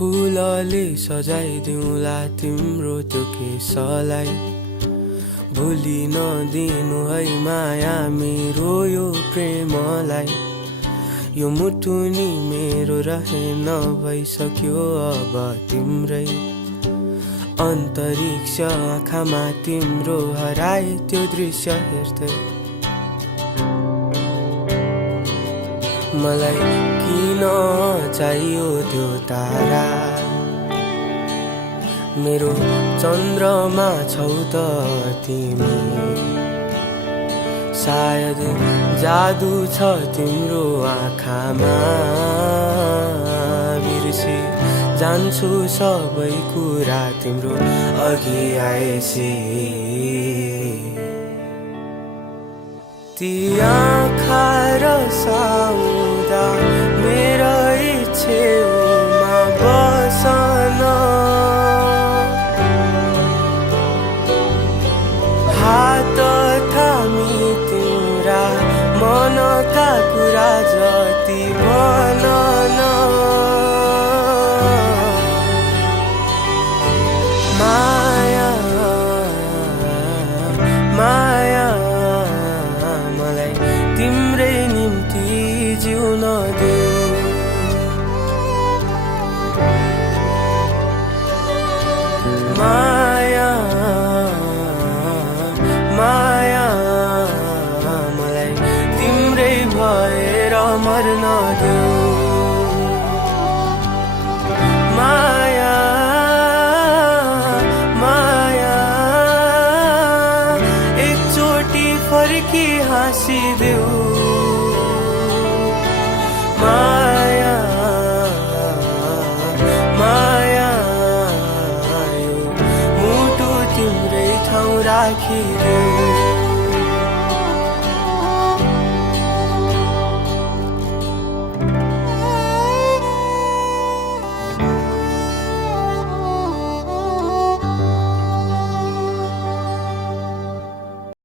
फुलले सजाइदिउँला तिम्रो त्यो केशलाई। भुलि नदिनु है माया मेरो यो प्रेमलाई। यो मुटुनी मेरो रहेन भइसक्यो अब तिम्रै। अन्तरिक्ष आँखामा तिम्रो हराए त्यो दृश्य हेर्दै। मलाई किन चाहियो त्यो तारा, मेरो चन्द्रमा छौ त तिमी। सायद जादु छ तिम्रो आँखामा, बिर्सी जान्छु सबै कुरा तिम्रो अघि आएपछि। ती आँखा रसाउँदा मेरै छेउमा बसन, हात थामी तिम्रा मनका कुरा जति भनन। माया माया मलाई तिम्रै निम्ति जिउन देऊ। माया माया मलाई तिम्रै भएर मर्न देऊ। माया माया एकचोटि फर्की हाँसिदेऊ। माया माया यो मुटु तिम्रै ठाउँ राखिदेऊ।